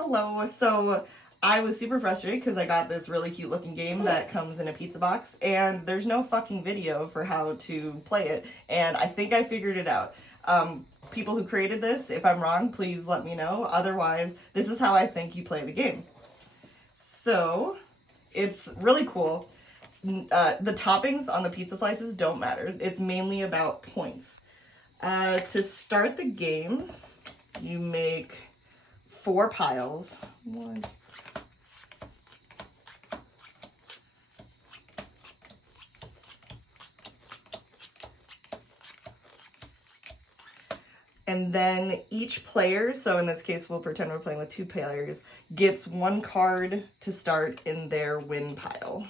Hello. So I was super frustrated because I got this really cute looking game that comes in a pizza box and there's no fucking video for how to play it. And I think I figured it out. People who created this, if I'm wrong, please let me know. Otherwise, this is how I think you play the game. So it's really cool. The toppings on the pizza slices don't matter. It's mainly about points. To start the game, you make 4 piles. One. And then each player, so in this case we'll pretend we're playing with 2 players, gets 1 card to start in their win pile.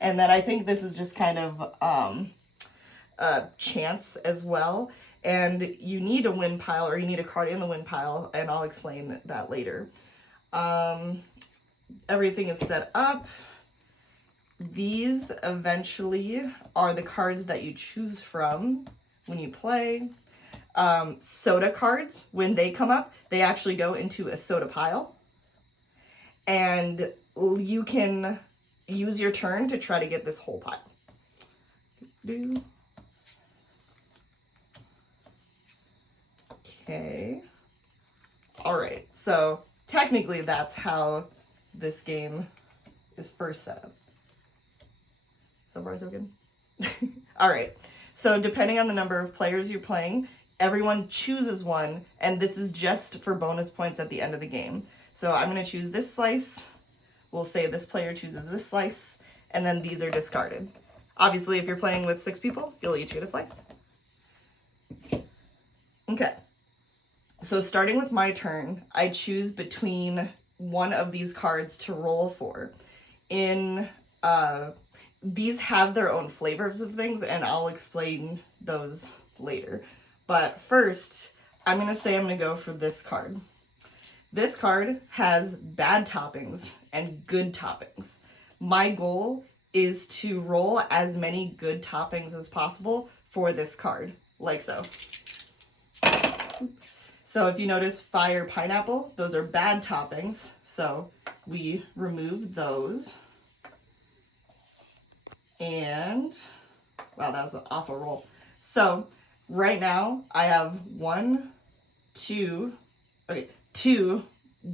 And then I think this is just kind of chance as well. And you need a win pile, or you need a card in the win pile, and I'll explain that later. Everything is set up. These eventually are the cards that you choose from when you play. Soda cards, when they come up, they actually go into a soda pile. And you can use your turn to try to get this whole pile. Okay. Alright, so technically that's how this game is first set up. So far so good? Alright, so depending on the number of players you're playing, everyone chooses one, and this is just for bonus points at the end of the game. So I'm going to choose this slice. We'll say this player chooses this slice, and then these are discarded. Obviously, if you're playing with 6 people, you'll each get a slice. Okay. So starting with my turn, I choose between one of these cards to roll for. These have their own flavors of things, and I'll explain those later. But first, I'm going to say I'm going to go for this card. This card has bad toppings and good toppings. My goal is to roll as many good toppings as possible for this card, like so. So if you notice fire, pineapple, those are bad toppings. So we remove those. And, wow, that was an awful roll. So right now I have 2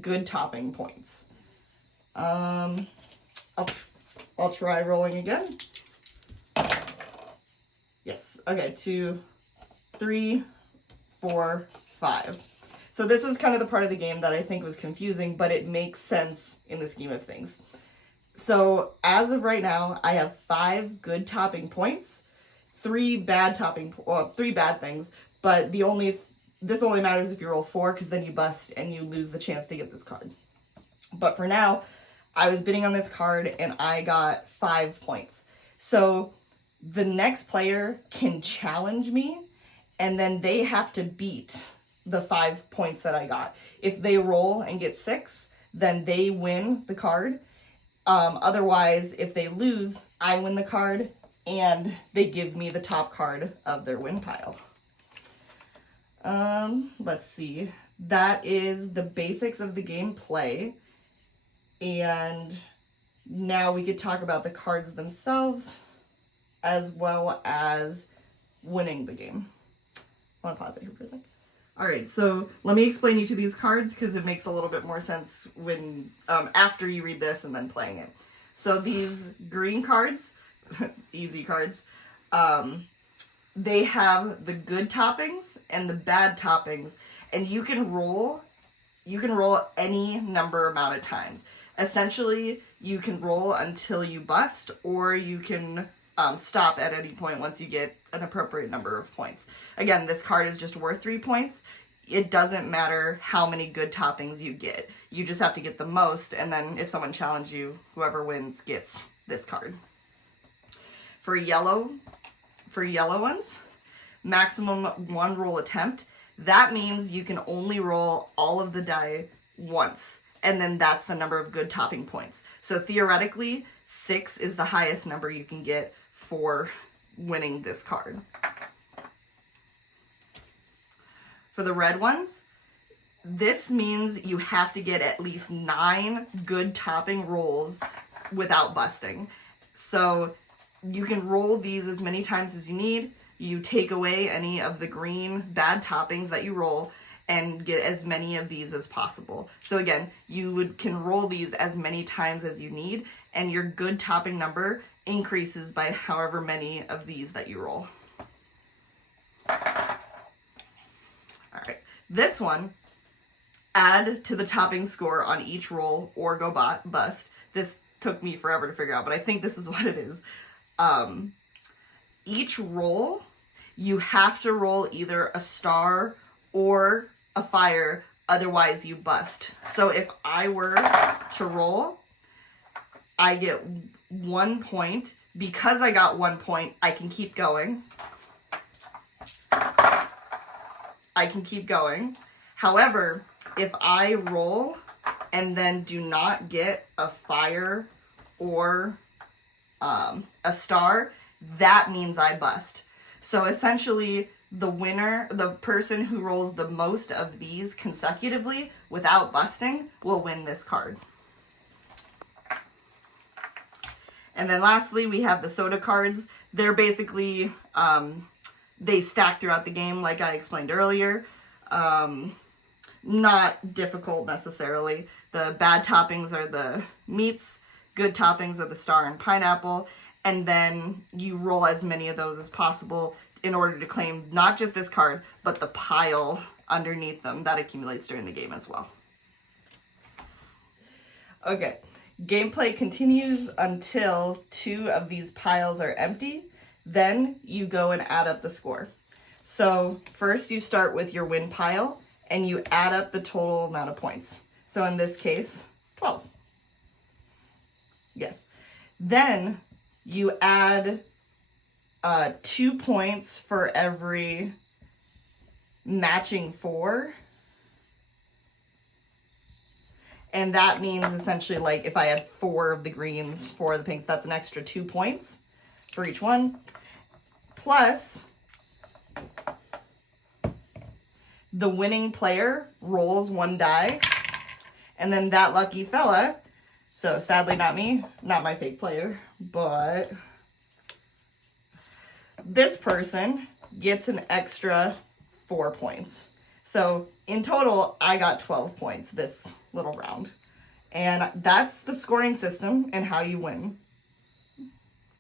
good topping points. I'll try rolling again. Yes, okay, 2, 3, 4, 5. So this was kind of the part of the game that I think was confusing, but it makes sense in the scheme of things. So as of right now, I have 5 good topping points, 3 bad things, but this only matters if you roll 4, because then you bust and you lose the chance to get this card. But for now, I was bidding on this card and I got 5 points. So the next player can challenge me, and then they have to beat the 5 points that I got. If they roll and get 6, then they win the card. Otherwise, if they lose, I win the card, and they give me the top card of their win pile. Let's see. That is the basics of the gameplay. And now we could talk about the cards themselves, as well as winning the game. I want to pause it here for a sec. Alright, so let me explain you to these cards, because it makes a little bit more sense when after you read this and then playing it. So these green cards, easy cards, they have the good toppings and the bad toppings, and you can roll any number amount of times. Essentially, you can roll until you bust, or you can stop at any point once you get an appropriate number of points. Again, this card is just worth 3 points. It doesn't matter how many good toppings you get. You just have to get the most, and then if someone challenges you, whoever wins gets this card. For yellow ones, maximum 1 roll attempt. That means you can only roll all of the die once, and then that's the number of good topping points. So theoretically, 6 is the highest number you can get for winning this card. For the red ones, This means you have to get at least 9 good topping rolls without busting. So you can roll these as many times as you need. You take away any of the green bad toppings that you roll and get as many of these as possible. So again, can roll these as many times as you need, and your good topping number increases by however many of these that you roll. All right, this one, add to the topping score on each roll or go bust. This took me forever to figure out, but I think this is what it is. Each roll, you have to roll either a star or a fire, otherwise you bust. So if I were to roll, I get 1 point. Because I got 1 point, I can keep going. However, if I roll and then do not get a fire or a star, that means I bust. So essentially, the winner, the person who rolls the most of these consecutively without busting, will win this card. And then lastly, we have the soda cards. They're basically, they stack throughout the game like I explained earlier. Not difficult necessarily. The bad toppings are the meats, good toppings are the star and pineapple, and then you roll as many of those as possible in order to claim not just this card, but the pile underneath them that accumulates during the game as well. Okay, gameplay continues until 2 of these piles are empty. Then you go and add up the score. So first you start with your win pile and you add up the total amount of points. So in this case, 12. Yes. Then you add 2 points for every matching 4. And that means essentially like if I had 4 of the greens, 4 of the pinks, that's an extra 2 points for each one. Plus, the winning player rolls 1 die, and then that lucky fella, so sadly not me, not my fake player, but this person gets an extra 4 points. So in total, I got 12 points this little round. And that's the scoring system and how you win.